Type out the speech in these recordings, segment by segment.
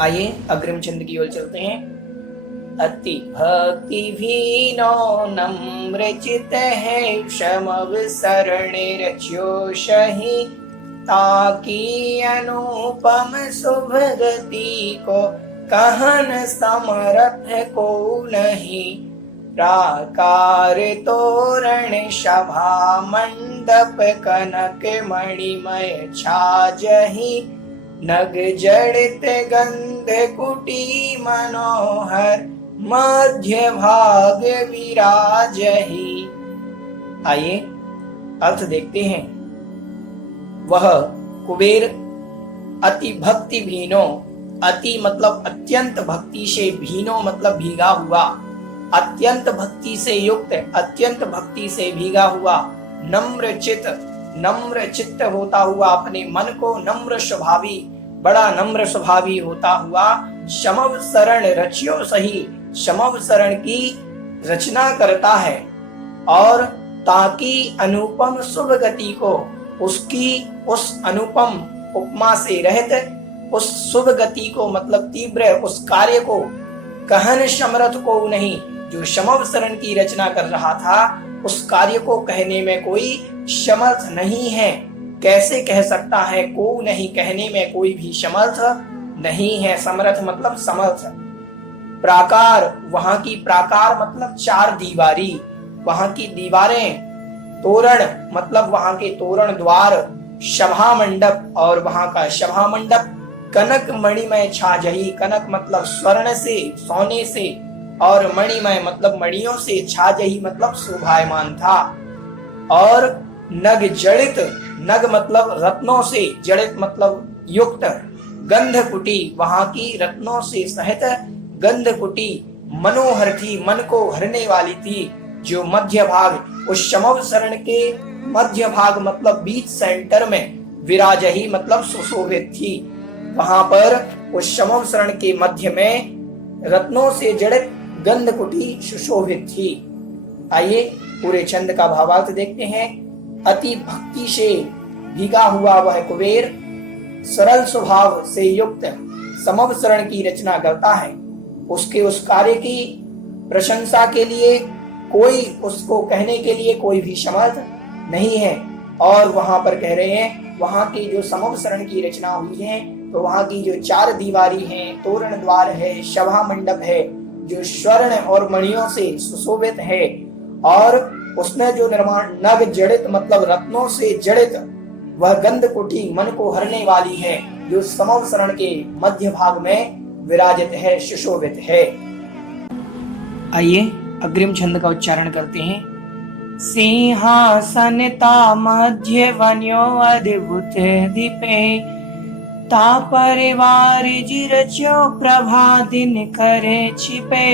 आइए अग्रिम छंद की ओर चलते हैं। अति भक्ति भीनो नम्र चित है, क्षमव शरण रच्यो सही, ताकि अनुपम शुभ गति को, कहन समर्थ को नहीं। प्राकार तोरण सभा मंडप, कनक मणिमय छाजहि, नग जड़ित गंध कुटी मनोहर, मध्य भाग विराजहि। आइए अर्थ देखते हैं। वह कुबेर अति भक्ति भीनो, अति मतलब अत्यंत भक्ति से, भीनो मतलब भीगा हुआ, अत्यंत भक्ति से युक्त, अत्यंत भक्ति से भीगा हुआ, नम्र चित्त होता हुआ, अपने मन को नम्र स्वभावी, बड़ा नम्र स्वभावी होता हुआ, शमव शरण रच्यो सही, शमव शरण की रचना करता है, और ताकि अनुपम शुभ गति को, उसकी उस अनुपम उपमा से रहित उस शुभ गति को मतलब तीव्र उस कार्य को, कहन समर्थ को नहीं, जो शमव शरण की रचना कर रहा था उस कार्य को कहने में कोई समर्थ नहीं है। कैसे कह सकता है? को नहीं, कहने में कोई भी समर्थ नहीं है। समर्थ मतलब समर्थ। प्राकार, वहां की प्राकार मतलब चार दीवारी, वहां की दीवारें। तोरण मतलब वहां के तोरण द्वार। सभा मंडप, और वहां का सभा मंडप। कनक मणिमय छाजही, कनक मतलब स्वर्ण से, सोने से, और मणिमय मतलब मणियों से, छाजही मतलब शोभायमान था। और नग जड़ित, नग मतलब रत्नों से, जड़ित मतलब युक्त। गंध कुटी, वहां की रत्नों से सहित गंध कुटी मनोहर थी, मन को हरने वाली थी, जो मध्य भाग, उस शमव शरण के मध्य भाग मतलब बीच सेंटर में, विराजही मतलब सुशोभित थी। वहां पर उस शमव शरण के मध्य में रत्नों से जड़ित गंध कुटी सुशोभित थी। आइए पूरे छंद का भावार्थ देखते हैं। अति भक्ति से भीगा हुआ वह कुबेर सरल स्वभाव से युक्त समव शरण की रचना करता है। उसके उस कार्य की प्रशंसा के लिए कोई, उसको कहने के लिए कोई भी समर्थ नहीं है। और वहां पर कह रहे हैं, वहां की जो समव शरण की रचना हुई है, तो वहां की जो चार दीवारी है, तोरण द्वार है, सभा मंडप है, जो स्वर्ण और मणियों से सुशोभित है, और उसने जो निर्माण, नग जड़ित मतलब रत्नों से जड़ित, वह गंध कुटी मन को हरने वाली है, जो समव शरण के मध्य भाग में विराजित है, सुशोभित है। आइए अग्रिम छंद का उच्चारण करते हैं। सिंहासनता मध्य वन्यो अद्भुत दीपे, ता परिवार जिरचो प्रभा दिन करे छिपे,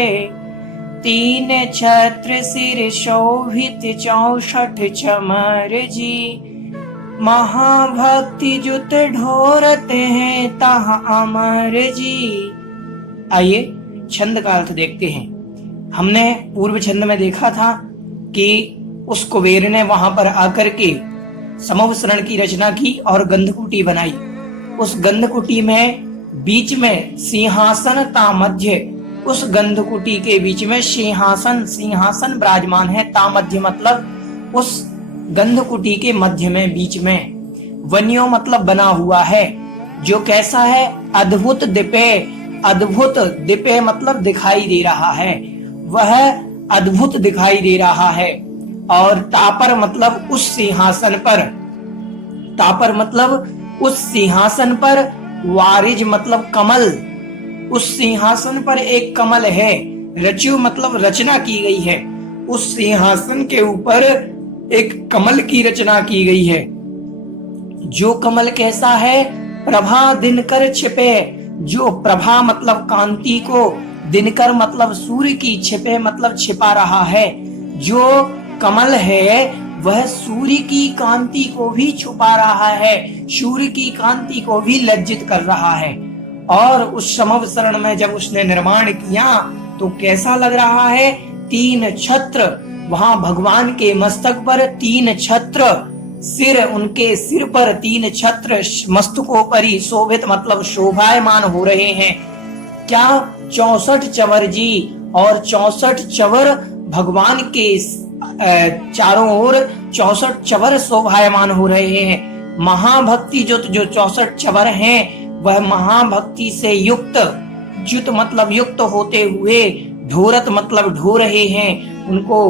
तीन छत्र सिर शोभित 64 चमर जी, महाभक्ति जुत ढोरते हैं तह अमर जी। आइए छंद का अर्थ देखते हैं। हमने पूर्व छंद में देखा था कि उस कुबेर ने वहां पर आकर के समव शरण की रचना की और गंधकुटी बनाई। उस गंधकुटी में बीच में सिंहासन ता मध्य, उस गंधकुटी के बीच में सिंहासन विराजमान है। ता मध्य मतलब उस गंधकुटी के मध्य में, बीच में। वन्यो मतलब बना हुआ है, जो कैसा है? अद्भुत दिपे, अद्भुत दिपे मतलब दिखाई दे रहा है, वह अद्भुत दिखाई दे रहा है। और तापर मतलब उस सिंहासन पर, तापर मतलब उस सिंहासन पर, वारिज मतलब कमल, उस सिंहासन पर एक कमल है। रच्यु मतलब रचना की गई है, उस सिंहासन के ऊपर एक कमल की रचना की गई है। जो कमल कैसा है? प्रभा दिनकर छिपे, जो प्रभा मतलब कांति को, दिनकर मतलब सूर्य की, छिपे मतलब छिपा रहा है। जो कमल है वह सूर्य की कांति को भी छुपा रहा है, सूर्य की कांति को भी लज्जित कर रहा है। और उस समव शरण में जब उसने निर्माण किया तो कैसा लग रहा है? 3 छत्र, वहां भगवान के मस्तक पर 3 छत्र, सिर, उनके सिर पर 3 छत्र मस्तकों पर ही शोभित मतलब शोभायमान हो रहे हैं। क्या 64 चवर जी और 64 चवर भगवान के चारों ओर 64 चवर शोभायमान हो रहे हैं। महाभक्ति जो 64 चवर हैं वह महाभक्ति से युक्त, जुत मतलब युक्त होते हुए, ढोरत मतलब ढो रहे हैं, उनको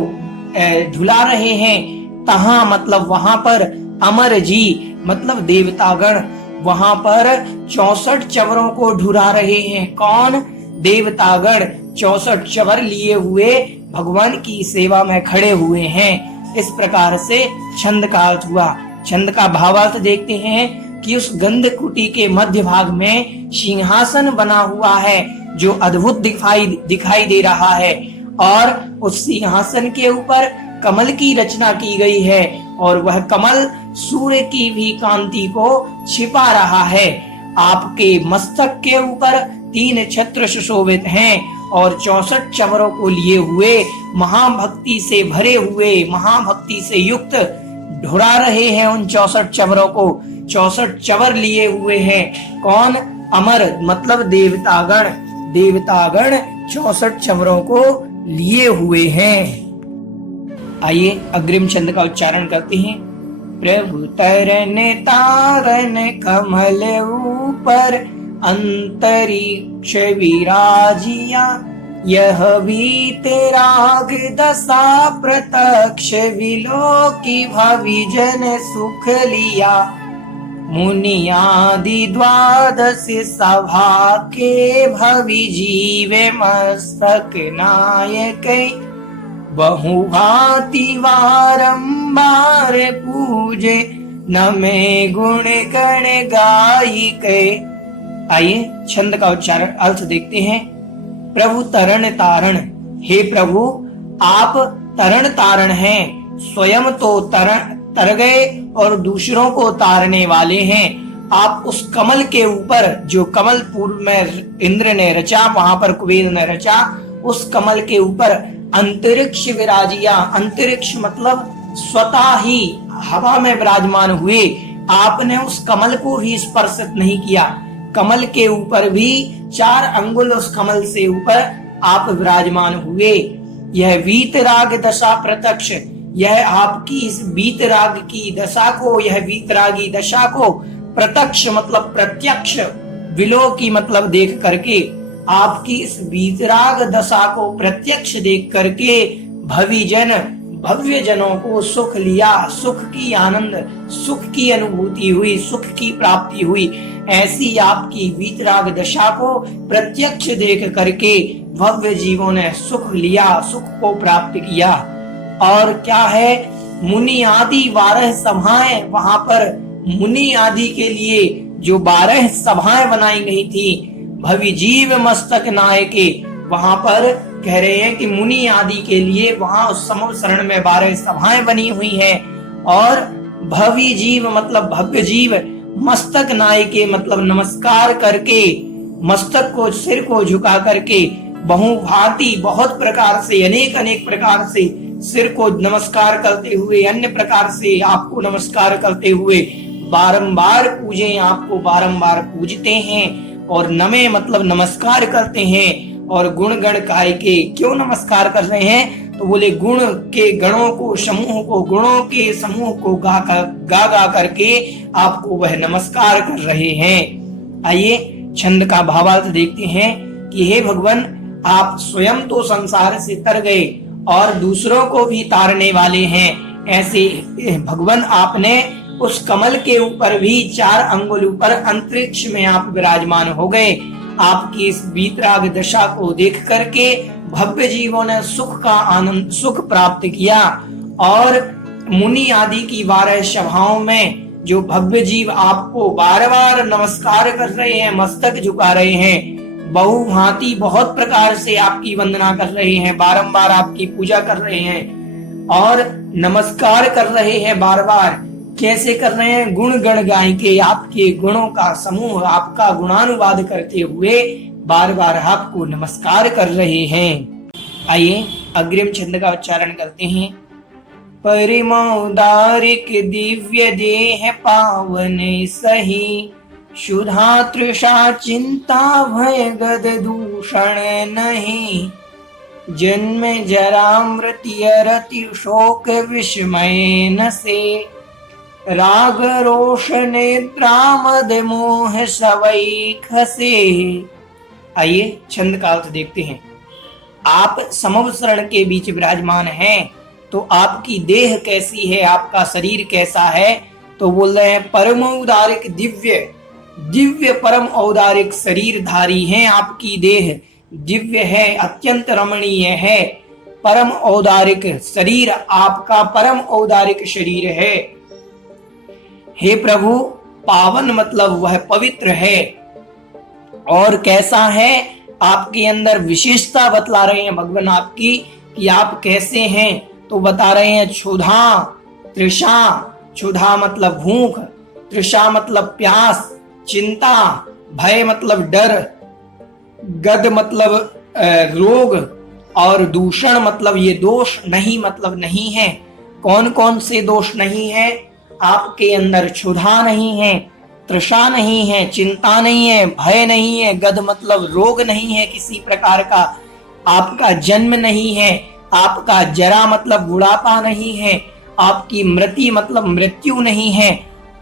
धुला रहे हैं। तहा मतलब वहां पर, अमर जी मतलब देवतागण वहां पर 64 चवरों को ढुरा रहे हैं। कौन? देवतागण 64 चवर लिए हुए भगवान की सेवा में खड़े हुए हैं। इस प्रकार से छंद का अर्थ हुआ। छंद का भावार्थ देखते हैं कि उस गंध कुटी के मध्य भाग में सिंहासन बना हुआ है जो अद्भुत दिखाई दे रहा है, और उस सिंहासन के ऊपर कमल की रचना की गई है, और वह कमल सूर्य की भी कांति को छिपा रहा है। आपके मस्तक के ऊपर 3 छत्र सुशोभित हैं और 64 चवरों को लिए हुए, महाभक्ति से भरे हुए, महाभक्ति से युक्त ढुरा रहे हैं उन 64 चवरों को। 64 चवर लिए हुए हैं। कौन? अमर मतलब देवतागण। देवतागण 64 चवरों को लिए हुए हैं। आइए अग्रिम छंद का उच्चारण करते हैं। प्रभु तरन तारन कमल ऊपर, अंतरिक्ष विराजिया, यह वीतराग दशा प्रत्यक्ष विलोकी, भविजन सुख लिया। मुनि आदि द्वादश सभा के, भवि जीव मस्तक नायक, बहुभांति बारंबार पूजे, नमे गुण गण गायिक। आइए छंद का उच्चारण अर्थ देखते हैं। प्रभु तरण तारण, हे प्रभु आप तरण तारण हैं, स्वयं तो तर गए और दूसरों को तारने वाले हैं। आप उस कमल के ऊपर, जो कमल पूर्व में इंद्र ने रचा, वहां पर कुबेर ने रचा, उस कमल के ऊपर अंतरिक्ष विराजिया, अंतरिक्ष मतलब स्वतः ही हवा में विराजमान हुए। आपने उस कमल को भी स्पर्शित नहीं किया। कमल के ऊपर भी 4 अंगुल उस कमल से ऊपर आप विराजमान हुए। यह वीतराग दशा प्रत्यक्ष, यह आपकी इस वीतराग की दशा को, यह वीतरागी दशा को प्रत्यक्ष मतलब प्रत्यक्ष, विलोकी मतलब देख करके, आपकी इस वीतराग दशा को प्रत्यक्ष देख करके भविजन, भव्य जनों को सुख लिया, सुख की आनंद, सुख की अनुभूति हुई, सुख की प्राप्ति हुई। ऐसी आपकी वीतराग दशा को प्रत्यक्ष देख करके भव्य जीवों ने सुख लिया, सुख को प्राप्त किया। और क्या है? मुनि आदि 12 सभाएं, वहां पर मुनि आदि के लिए जो 12 सभाएं बनाई गई थी, भवि जीव मस्तक नायके, वहां पर कह रहे हैं कि मुनि आदि के लिए वहां उस समूह शरण में 12 सभाएं बनी हुई हैं। और भवि जीव मतलब भव्य जीव, मस्तक नायके मतलब नमस्कार करके, मस्तक को, सिर को झुका करके, बहुभांति बहुत प्रकार से, अनेक प्रकार से सिर को नमस्कार करते हुए, अन्य प्रकार से आपको नमस्कार करते हुए बारंबार पूजे, आपको बारंबार पूजते हैं। और नमे मतलब नमस्कार करते हैं। और गुण गण काय के, क्यों नमस्कार कर रहे हैं? तो बोले गुण के गणों को, समूह को, गुणों के समूह को गा करके आपको वह नमस्कार कर रहे हैं। आइए छंद का भावार्थ देखते हैं कि हे भगवान, आप स्वयं तो संसार से तर गए और दूसरों को भी तारने वाले हैं। ऐसे भगवान आपने उस कमल के ऊपर भी 4 अंगुल ऊपर अंतरिक्ष में आप विराजमान हो गए। आपकी इस वीतराग दशा को देख करके भव्य जीवों ने सुख का आनंद, सुख प्राप्त किया। और मुनि आदि की 12 सभाओं में जो भव्य जीव आपको बार-बार नमस्कार कर रहे हैं, मस्तक झुका रहे हैं, बहुभांति बहुत प्रकार से आपकी वंदना कर रहे हैं, बारंबार आपकी पूजा कर रहे हैं और नमस्कार कर रहे हैं बार-बार। कैसे कर रहे हैं? गुण गण गाय के, आपके गुणों का समूह, आपका गुणानुवाद करते हुए बार बार आपको नमस्कार कर रहे हैं। आइए अग्रिम छंद का उच्चारण करते हैं। परिमौदारिक दिव्य देह पावन सही, क्षुधा तृषा चिंता भय गद दूषण नहीं, जन्म जरा मृत्यु रति शोक विस्मय न से, राग रोष नेत्रा मद मोह सवई खसे। आइए छंद का अर्थ देखते हैं। आप समवसरण के बीच विराजमान हैं, तो आपकी देह कैसी है, आपका शरीर कैसा है? तो बोल रहे हैं परम औदारिक दिव्य परम औदारिक शरीरधारी हैं, आपकी देह दिव्य है, अत्यंत रमणीय है। परम औदारिक शरीर आपका परम औदारिक शरीर है। हे प्रभु, पावन मतलब वह पवित्र है। और कैसा है? आपके अंदर विशेषता बतला रहे हैं भगवान आपकी कि आप कैसे हैं। तो बता रहे हैं क्षुधा तृषा, क्षुधा मतलब भूख, तृषा मतलब प्यास, चिंता, भय मतलब डर, गद मतलब रोग, और दूषण मतलब ये दोष नहीं मतलब नहीं है। कौन कौन से दोष नहीं है? आपके अंदर क्षुधा नहीं है, तृषा नहीं है, चिंता नहीं है, भय नहीं है, गद मतलब रोग नहीं है किसी प्रकार का, आपका जन्म नहीं है, आपका जरा मतलब बुढ़ापा नहीं है, आपकी मृत्यु मतलब मृत्यु नहीं है,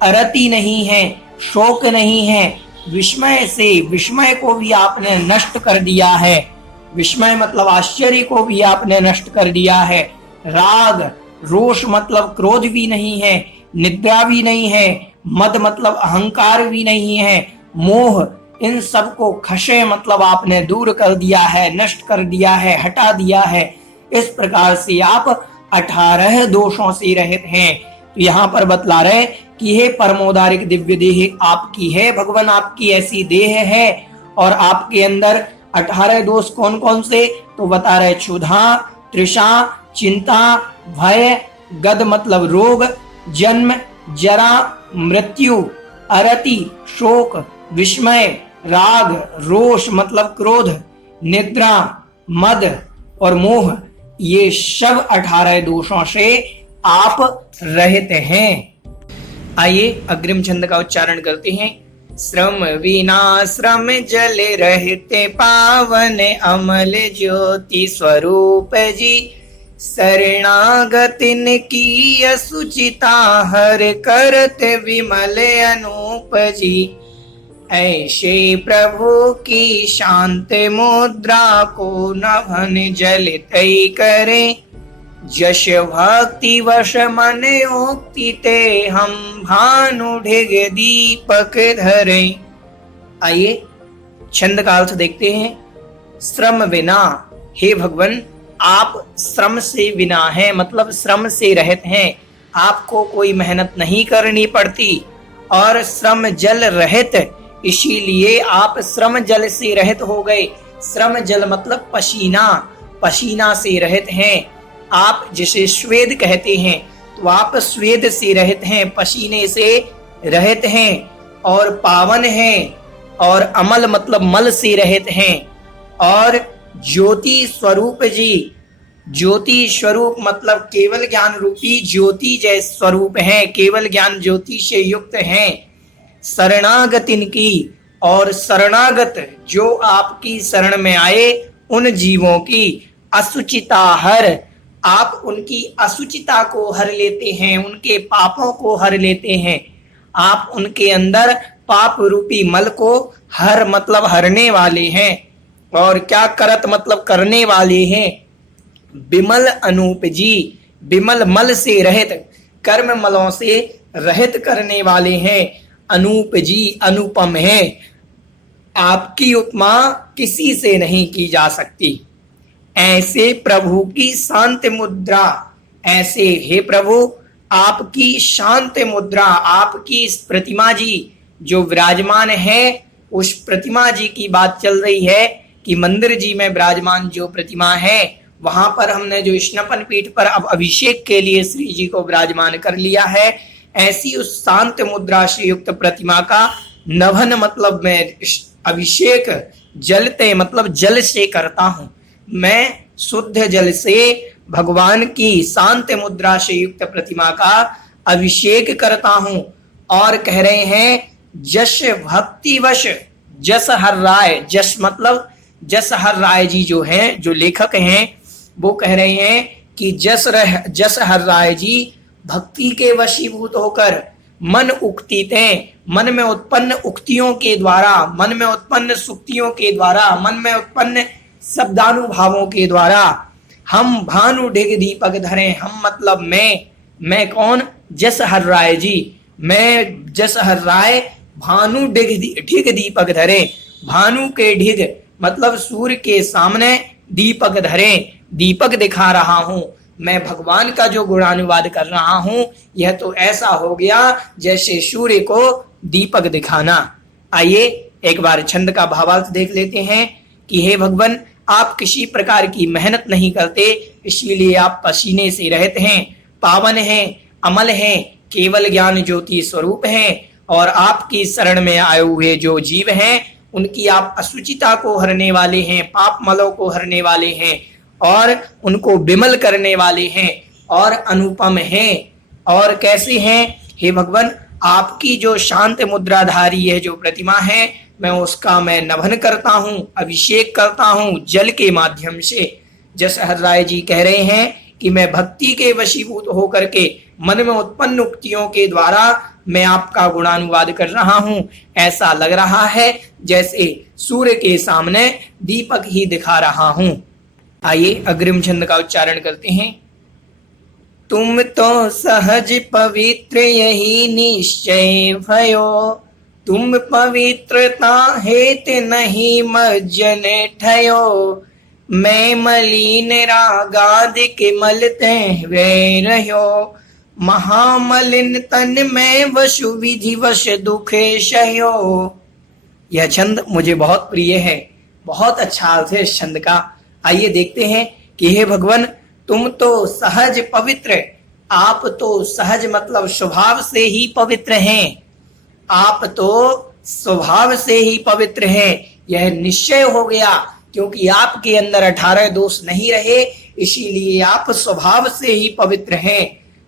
अरति नहीं है, शोक नहीं है, विस्मय से विस्मय को भी आपने नष्ट कर दिया है, विस्मय मतलब आश्चर्य को भी आपने नष्ट कर दिया है, राग रोष मतलब क्रोध भी नहीं है, निद्रा भी नहीं है, मद मतलब अहंकार भी नहीं है, मोह इन सब को खशे मतलब आपने दूर कर दिया है, नष्ट कर दिया है, हटा दिया है। इस प्रकार से आप 18 दोषों से रहित हैं। तो यहाँ पर बतला रहे कि हे परमोदारिक दिव्य देह आपकी है, भगवान आपकी ऐसी देह है, और आपके अंदर 18 दोष कौन कौन से? तो बता रहे क्षुधा तृषा चिंता भय, गद मतलब रोग, जन्म जरा मृत्यु, अरति शोक, विस्मय, राग रोष मतलब क्रोध, निद्रा मद और मोह, ये सब 18 दोषों से आप रहित हैं। आइए अग्रिम छंद का उच्चारण करते हैं। श्रम विना श्रम जल रहते पावन अमल ज्योति स्वरूप जी, शरणागतिन की असुचिता हर करत विमल अनूप जी, ऐसे प्रभु की शांत मुद्रा को नभन जल तय करे, जश भक्ति वश मन उक्ति ते हम भानु ढिग दीपक धरे। आइए छंद का अर्थ देखते हैं। श्रम विना, हे भगवान आप श्रम से बिना हैं, मतलब श्रम से रहित हैं, आपको कोई मेहनत नहीं करनी पड़ती, और श्रम जल रहित, इसीलिए आप श्रम जल से रहित हो गए। श्रम जल मतलब पसीना, पसीना से रहित हैं आप, जिसे स्वेद कहते हैं, तो आप स्वेद से रहित हैं, पसीने से रहित हैं, और पावन हैं, और अमल मतलब मल से रहित हैं, और ज्योति स्वरूप जी, ज्योति स्वरूप मतलब केवल ज्ञान रूपी ज्योति जैसे स्वरूप है, केवल ज्ञान ज्योति से युक्त हैं। शरणागतिन की, और शरणागत जो आपकी शरण में आए उन जीवों की, असुचिता हर, आप उनकी असुचिता को हर लेते हैं, उनके पापों को हर लेते हैं, आप उनके अंदर पाप रूपी मल को हर मतलब हरने वाले हैं, और क्या करत मतलब करने वाले हैं। विमल अनूप जी, विमल मल से रहित, कर्म मलों से रहित करने वाले हैं। अनूप जी अनुपम है, आपकी उपमा किसी से नहीं की जा सकती। ऐसे प्रभु की शांत मुद्रा, ऐसे हे प्रभु आपकी शांत मुद्रा, आपकी इस प्रतिमा जी जो विराजमान है, उस प्रतिमा जी की बात चल रही है कि मंदिर जी में विराजमान जो प्रतिमा है, वहां पर हमने जो स्नपन पीठ पर अब अभिषेक के लिए श्री जी को विराजमान कर लिया है, ऐसी उस शांत मुद्रा से युक्त प्रतिमा का नभन मतलब मैं अभिषेक जलते मतलब जल से करता हूं, मैं शुद्ध जल से भगवान की शांत मुद्रा से युक्त प्रतिमा का अभिषेक करता हूं। और कह रहे हैं जश भक्तिवश, जस हर राय, जश मतलब जस हर राय जी जो हैं, जो लेखक हैं, वो कह रहे हैं कि जस हर राय जी भक्ति के वशीभूत होकर मन उक्तिते, मन में उत्पन्न उक्तियों के द्वारा, मन में उत्पन्न सुक्तियों के द्वारा, मन में उत्पन्न शब्दानुभावों के द्वारा हम भानु ढिग दीपक धरे, हम मतलब मैं कौन, जस हर राय जी, मैं जस हर राय भानु ढिग दीपक धरे, भानु के ढिग मतलब सूर्य के सामने दीपक धरे, दीपक दिखा रहा हूं, मैं भगवान का जो गुणानुवाद कर रहा हूं, यह तो ऐसा हो गया जैसे सूर्य को दीपक दिखाना। आइए एक बार छंद का भावार्थ देख लेते हैं कि हे भगवान, आप किसी प्रकार की मेहनत नहीं करते, इसीलिए आप पसीने से रहित हैं, पावन हैं, अमल हैं, केवल ज्ञान ज्योति स्वरूप हैं, और आपकी शरण में आए हुए जो जीव हैं उनकी आप असुचिता को हरने वाले हैं, पाप मलों को हरने वाले हैं, और उनको विमल करने वाले हैं, और अनुपम हैं। और कैसे हैं हे भगवान, आपकी जो शांत मुद्राधारी है जो प्रतिमा है, मैं नभन करता हूं, अभिषेक करता हूं जल के माध्यम से। जस हर राय जी कह रहे हैं कि मैं भक्ति के वशीभूत होकर के मन में उत्पन्न उक्तियों के द्वारा मैं आपका गुणानुवाद कर रहा हूं, ऐसा लग रहा है जैसे सूर्य के सामने दीपक ही दिखा रहा हूं। आइए अग्रिम छंद का उच्चारण करते हैं। तुम तो सहज पवित्र यही निश्चय भयो, तुम पवित्रता हेत नहीं मज्जन ठयो, मैं मलिन रागादिक मलते वे रहो, महामलिन तन में वशु विधि वश दुखे शयो। यह छंद मुझे बहुत प्रिय है, बहुत अच्छा अर्थ है इस छंद का। आइए देखते हैं कि हे भगवान, तुम तो सहज पवित्र, आप तो सहज मतलब स्वभाव से ही पवित्र हैं, आप तो स्वभाव से ही पवित्र हैं, यह निश्चय हो गया, क्योंकि आपके अंदर 18 दोष नहीं रहे, इसीलिए आप स्वभाव से ही पवित्र हैं।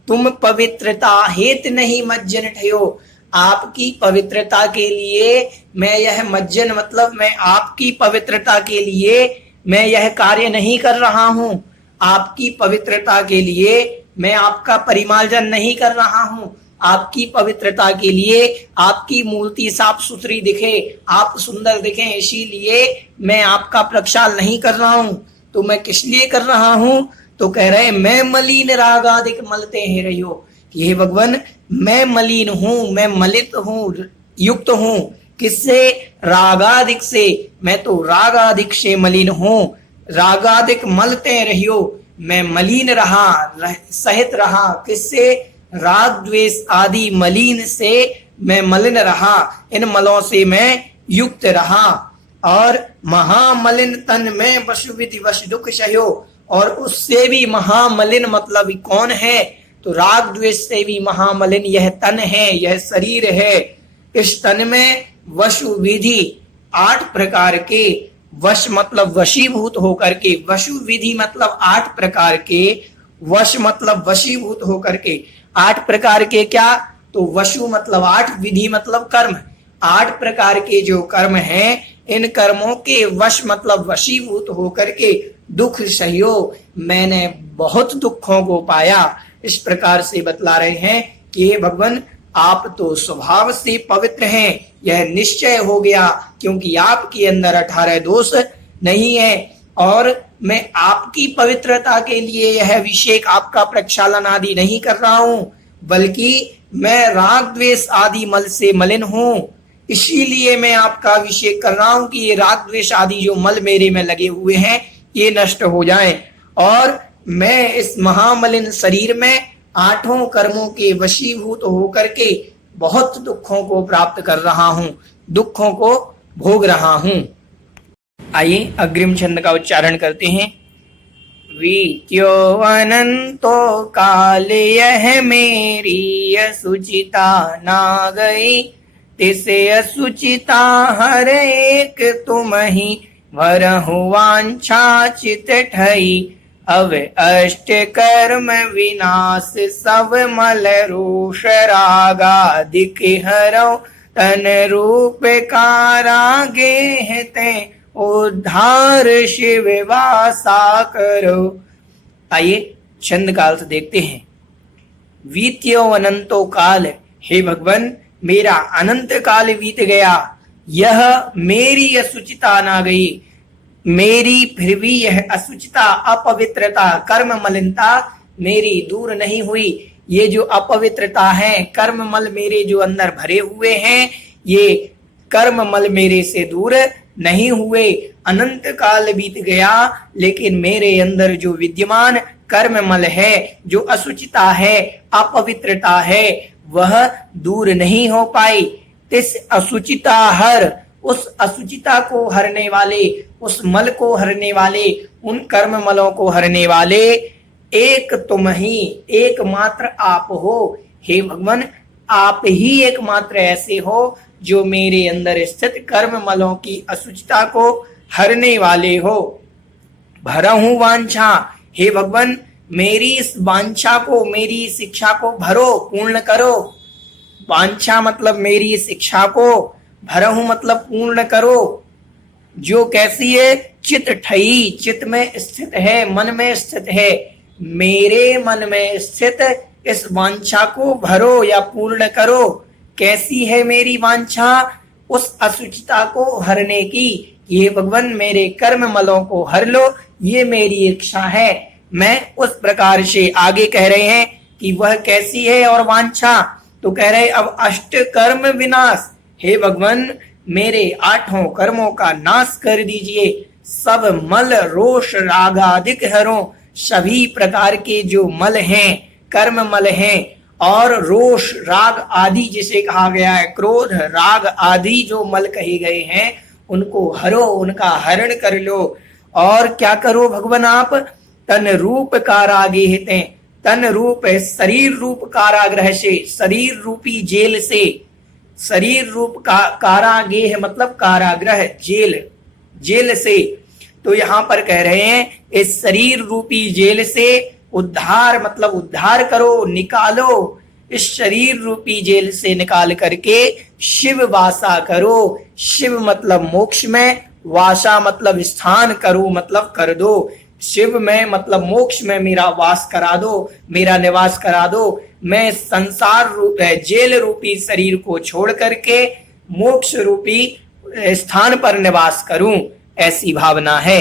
तुम पवित्रता हेत नहीं मज्जन ठयो, आपकी पवित्रता के लिए मैं यह मज्जन मतलब मैं आपकी पवित्रता के लिए मैं यह कार्य नहीं कर रहा हूं, आपकी पवित्रता के लिए मैं आपका परिमार्जन नहीं कर रहा हूं, आपकी पवित्रता के लिए आपकी मूर्ति साफ सुथरी दिखे, आप सुंदर दिखें, इसीलिए मैं आपका प्रक्षाल नहीं कर रहा हूं। तो मैं किस लिए कर रहा हूं? तो कह रहे मैं मलिन रागादिक मलते हैं रहियो, ये भगवान मैं मलिन हूं, मैं मलित हूं, युक्त हूं, किससे? रागादिक से, मैं तो रागादिक से मलिन हूं, रागादिक मलते रहियो, मैं मलिन रहा, सहित रहा, किससे? राग द्वेष आदि मलिन से मैं मलिन रहा, इन मलों से मैं युक्त रहा, और महामलिन तन में वशु विधि वश दुख सहयो, और उससे भी महामलिन मतलब कौन है? तो राग द्वेष से भी महामलिन यह तन है, यह शरीर है। इस तन में वशु विधि 8 प्रकार के, वश मतलब वशीभूत होकर के, वशु विधि मतलब 8 प्रकार के, वश मतलब वशीभूत होकर के 8 प्रकार के क्या? तो वशु मतलब 8, विधि मतलब कर्म, 8 प्रकार के जो कर्म हैं, इन कर्मों के वश मतलब वशीभूत होकर के दुख सहयो, मैंने बहुत दुखों को पाया। इस प्रकार से बतला रहे हैं कि हे भगवान, आप तो स्वभाव से पवित्र हैं, यह निश्चय हो गया, क्योंकि आपके अंदर 18 दोष नहीं है, और मैं आपकी पवित्रता के लिए यह अभिषेक आपका प्रक्षालन आदि नहीं कर रहा हूं, बल्कि मैं राग द्वेष आदि मल से मलिन हूं, इसीलिए मैं आपका अभिषेक कर रहा हूं कि ये राग द्वेष आदि जो मल मेरे में लगे हुए हैं ये नष्ट हो जाएं, और मैं इस महामलिन शरीर में 8 कर्मों के वशीभूत होकर के बहुत दुखों को प्राप्त कर रहा हूं, दुखों को भोग रहा हूं। आइए अग्रिम छंद का उच्चारण करते हैं। वीत्यो अनंतो काल यह मेरी असुचिता ना गई, तिसे असुचिता हर एक तुम ही वरहु वांछा चित ठई, अब अष्ट कर्म विनाश सब मल रोष रागादिक हरौ, तन रूप कारागे ते उद्धार शिव वासा करो। आइए छंद काल से देखते हैं। वीत्यो अनंतो काल, हे भगवान मेरा अनंत काल बीत गया, यह मेरी असुचिता ना गई, मेरी फिर भी यह असुचिता, अपवित्रता, कर्म मलिनता मेरी दूर नहीं हुई। ये जो अपवित्रता है, कर्म मल मेरे जो अंदर भरे हुए हैं, ये कर्म मल मेरे से दूर नहीं हुए। अनंत काल बीत गया लेकिन मेरे अंदर जो विद्यमान कर्म मल है, जो असुचिता है, अपवित्रता है, वह दूर नहीं हो पाई। तिस असुचिता हर, उस असुचिता को हरने वाले, उस मल को हरने वाले, उन कर्म मलों को हरने वाले एक तुम ही, एकमात्र आप हो। हे भगवान आप ही एकमात्र ऐसे हो जो मेरे अंदर स्थित कर्म मलों की असुचिता को हरने वाले हो। भरहूं वांछा, हे भगवान मेरी इस वांछा को, मेरी इस इच्छा को भरो, पूर्ण करो। वांछा मतलब मेरी इस इच्छा को, भरहूं मतलब पूर्ण करो। जो कैसी है? चित ठई, चित में स्थित है, मन में स्थित है। मेरे मन में स्थित इस वांछा को भरो या पूर्ण करो। कैसी है मेरी वांछा? उस असुचिता को हरने की। ये भगवान मेरे कर्म मलों को हर लो, ये मेरी इच्छा है। मैं उस प्रकार से आगे कह रहे हैं कि वह कैसी है और वांछा, तो कह रहे अब अष्ट कर्म विनाश, हे भगवान मेरे 8 कर्मों का नाश कर दीजिए। सब मल रोष राग आदि हरो, सभी प्रकार के जो मल हैं, कर्म मल हैं, और रोष राग आदि जिसे कहा गया है, क्रोध राग आदि जो मल कहे गए हैं, उनको हरो, उनका हरण कर लो। और क्या करो भगवान आप? तन रूप कारागे हिते, तन रूप शरीर रूप कारागृह से, शरीर रूपी जेल से, शरीर रूप का कारागेह मतलब कारागृह, जेल, जेल से। तो यहाँ पर कह रहे हैं इस शरीर रूपी जेल से उद्धार मतलब उद्धार करो, निकालो। इस शरीर रूपी जेल से निकाल करके शिव वासा करो। शिव मतलब मोक्ष में, वासा मतलब स्थान, करो मतलब कर दो। शिव में मतलब मोक्ष में मेरा वास करा दो, मेरा निवास करा दो। मैं संसार रूप जेल रूपी शरीर को छोड़ करके मोक्ष रूपी स्थान पर निवास करूं, ऐसी भावना है।